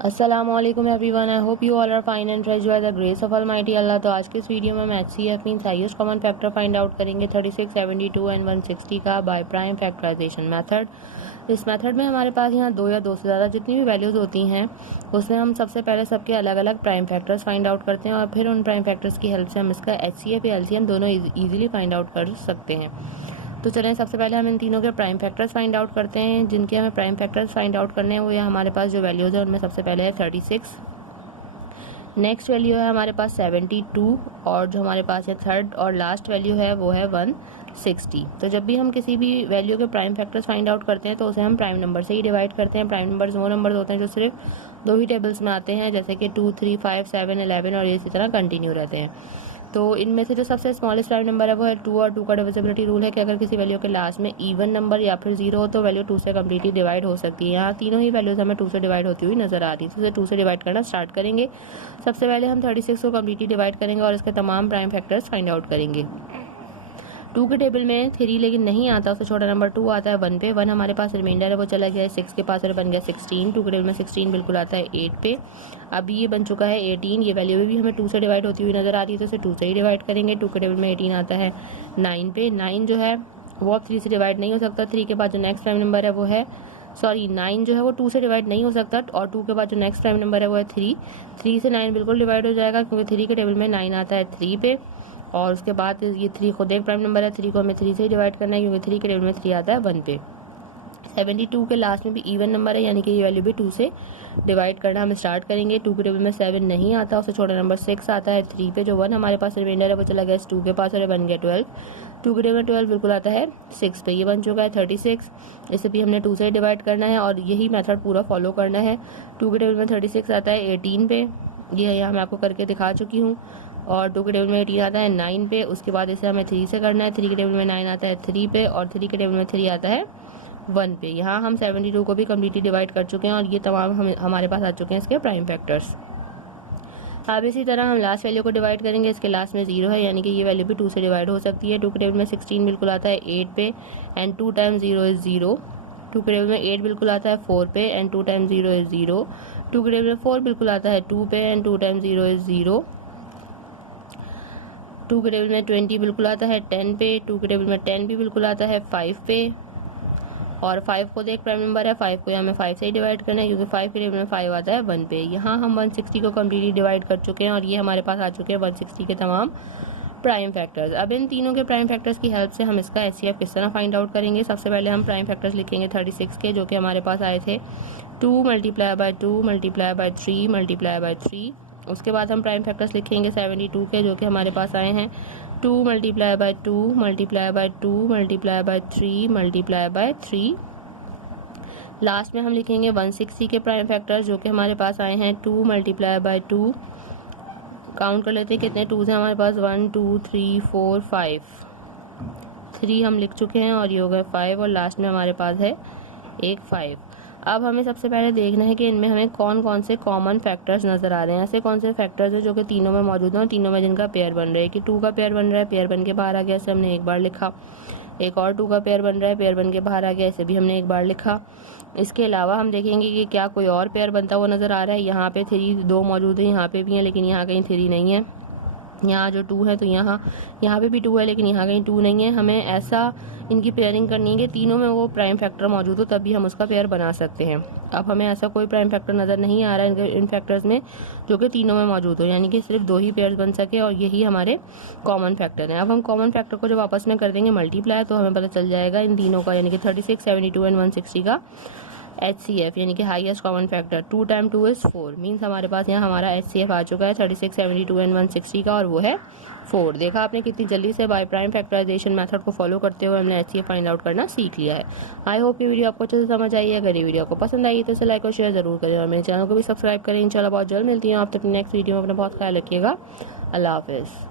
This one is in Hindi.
अस्सलामुअलैकुम everyone, I hope you all are fine and fresh by the grace of almighty Allah. तो आज के इस वीडियो में हम HCF means highest common factor find out करेंगे 36, 72 एंड 160 का बाय प्राइम फैक्टराइजेशन मेथड। इस मेथड में हमारे पास यहाँ दो या दो से ज़्यादा जितनी भी वैल्यूज़ होती हैं उसमें हम सबसे पहले सबके अलग अलग प्राइम फैक्टर्स फाइंड आउट करते हैं और फिर उन प्राइम फैक्टर्स की हेल्प से हम इसका HCF या LCM दोनों ईजिली फाइंड आउट कर सकते हैं। तो चलें, सबसे पहले हम इन तीनों के प्राइम फैक्टर्स फाइंड आउट करते हैं। जिनके हमें प्राइम फैक्टर्स फाइंड आउट करने हैं वो ये हमारे पास जो वैल्यूज़ है उनमें सबसे पहले है 36, नेक्स्ट वैल्यू है हमारे पास 72 और जो हमारे पास है थर्ड और लास्ट वैल्यू है वो है 160। तो जब भी हम किसी भी वैल्यू के प्राइम फैक्टर्स फाइंड आउट करते हैं तो उसे हम प्राइम नंबर से ही डिवाइड करते हैं। प्राइम नंबर्स वो नंबर्स होते हैं जो सिर्फ दो ही टेबल्स में आते हैं, जैसे कि 2, 3, 5, 7, 11 और इसी तरह कंटिन्यू रहते हैं। तो इनमें से जो सबसे स्मॉलेस्ट प्राइम नंबर है वो है 2 और 2 का डिविजिबिलिटी रूल है कि अगर किसी वैल्यू के लास्ट में इवन नंबर या फिर 0 हो तो वैल्यू 2 से कम्प्लीटली डिवाइड हो सकती है। यहाँ तीनों ही वैल्यूज हमें 2 से डिवाइड होती हुई नजर आ रही है, तो इसे 2 से डिवाइड करना स्टार्ट करेंगे। सबसे पहले हम 36 को कम्प्लीटली डिवाइड करेंगे और इसके तमाम प्राइम फैक्टर्स फाइंड आउट करेंगे। 2 के टेबल में 3 लेकिन नहीं आता, उससे छोटा नंबर 2 आता है 1 पे। 1 हमारे पास रिमाइंडर है वो चला गया है 6 के पास और बन गया 16। 2 के टेबल में 16 बिल्कुल आता है 8 पे। अब ये बन चुका है 18। ये वैल्यू भी हमें 2 से डिवाइड होती हुई नजर आती है तो इसे 2 से ही डिवाइड करेंगे। 2 के टेबल में 18 आता है 9 पे। 9 जो है वो अब 3 से डिवाइड नहीं हो सकता। 3 के बाद जो नेक्स्ट प्राइम नंबर है वो है 9 जो है वो 2 से डिवाइड नहीं हो सकता और 2 के बाद जो नेक्स्ट प्राइम नंबर है वो है 3। 3 से 9 बिल्कुल डिवाइड हो जाएगा क्योंकि 3 के टेबल में 9 आता है 3 पे और उसके बाद ये 3 खुद एक प्राइम नंबर है। 3 को हमें 3 से ही डिवाइड करना है क्योंकि 3 के टेबल में 3 आता है 1 पे। 72 के लास्ट में भी इवन नंबर है यानी कि ये वैल्यू भी 2 से डिवाइड करना हम स्टार्ट करेंगे। 2 के टेबल में 7 नहीं आता, उससे छोटा नंबर 6 आता है 3 पे। जो 1 हमारे पास रिमाइंडर है वो चला गया 2 के पास और बन गया 12। 2 के टेबल में 12 बिल्कुल आता है 6 पे। ये बन चुका है 36। इसे भी हमने 2 से डिवाइड करना है और यही मेथड पूरा फॉलो करना है। 2 के टेबल में 36 आता है 18 पे, ये यहाँ मैं आपको करके दिखा चुकी हूँ। और 2 के टेबल में 18 आता है 9 पे। उसके बाद इसे हमें 3 से करना है। 3 के टेबल में 9 आता है 3 पे और 3 के टेबल में 3 आता है 1 पे। यहाँ हम 72 को भी कम्प्लीटली डिवाइड कर चुके हैं और ये तमाम हमारे पास आ चुके हैं इसके प्राइम फैक्टर्स। अब इसी तरह हम लास्ट वैल्यू को डिवाइड करेंगे। इसके लास्ट में 0 है यानी कि ये वैल्यू भी 2 से डिवाइड हो सकती है। 2 के टेबल में 16 बिल्कुल आता है 8 पे एंड 2 टाइम्स 0 इज 0। 2 के टेबल में 8 बिल्कुल आता है 4 पे एंड 2 टाइम्स 0 इज 0। 2 के टेबल में 4 बिल्कुल आता है 2 पे एंड 2 टाइम्स 0 इज 0। 2 के टेबल में 20 बिल्कुल आता है 10 पे। 2 के टेबल में 10 भी बिल्कुल आता है 5 पे और 5 खुद एक प्राइम नंबर है। 5 को हमें 5 से ही डिवाइड करना है क्योंकि 5 के टेबल में 5 आता है 1 पे। यहाँ हम 160 को कम्प्लीटली डिवाइड कर चुके हैं और ये हमारे पास आ चुके हैं 160 के तमाम प्राइम फैक्टर्स। अब इन तीनों के प्राइम फैक्टर्स की हेल्प से हम इसका HCF किस तरह फाइंड आउट करेंगे। सबसे पहले हम प्राइम फैक्टर्स लिखेंगे 36 के, जो कि हमारे पास आए थे 2 multiply by 2 multiply by 3 multiply by 3। उसके बाद हम प्राइम फैक्टर्स लिखेंगे 72 के, जो कि हमारे पास आए हैं 2 multiply by 2 multiply by 2 multiply by 3 multiply by 3। Last में हम लिखेंगे 160 के प्राइम फैक्टर्स, जो कि हमारे पास आए हैं 2 मल्टीप्लाई बाय 2। काउंट कर लेते हैं कितने 2 हैं हमारे पास, 1 2 3 4 5। 3 हम लिख चुके हैं और ये हो गए 5 और लास्ट में हमारे पास है एक 5। अब हमें सबसे पहले देखना है कि इनमें हमें कौन कौन से कॉमन फैक्टर्स नज़र आ रहे हैं। ऐसे कौन से फैक्टर्स हैं जो कि तीनों में मौजूद हैं और तीनों में जिनका पेयर बन रहा है। कि 2 का पेयर बन रहा है, पेयर बन के बाहर आ गया, इसे हमने एक बार लिखा। एक और 2 का पेयर बन रहा है, पेयर बन के बाहर आ गया, इसे भी हमने एक बार लिखा। इसके अलावा हम देखेंगे कि क्या कोई और पेयर बनता हुआ नज़र आ रहा है। यहाँ पे 3 2 मौजूद है, यहाँ पे भी है लेकिन यहाँ कहीं 3 नहीं है। यहाँ जो 2 है तो यहाँ पे भी 2 है लेकिन यहाँ कहीं 2 नहीं है। हमें ऐसा इनकी पेयरिंग करनी है कि तीनों में वो प्राइम फैक्टर मौजूद हो, तभी हम उसका पेयर बना सकते हैं। अब हमें ऐसा कोई प्राइम फैक्टर नज़र नहीं आ रहा है इन फैक्टर्स में जो कि तीनों में मौजूद हो, यानी कि सिर्फ 2 ही पेयर्स बन सके और यही हमारे कॉमन फैक्टर हैं। अब हम कॉमन फैक्टर को जब आपस में कर देंगे मल्टीप्लाई तो हमें पता चल जाएगा इन तीनों का, यानी कि 36, 72 एंड 160 का HCF यानी कि highest common factor 2 time 2 is 4। Means हमारे पास यहाँ हमारा HCF आ चुका है 36, 72 एंड 160 का और वो है 4। देखा आपने कितनी जल्दी से बाय प्राइम फैक्टराइजेशन मेथड को फॉलो करते हुए हमने HCF फाइंड आउट करना सीख लिया है। आई होप ये वीडियो आपको अच्छे से समझ आई है। अगर ये वीडियो आपको पसंद आई तो इसे लाइक और शेयर जरूर करें और मेरे चैनल को भी सब्सक्राइब करें। इंशाल्लाह बहुत जल्द मिलती हूँ आप तक नेक्स्ट वीडियो में। अपना बहुत ख्याल रखिएगा। अल्लाह हाफिज़।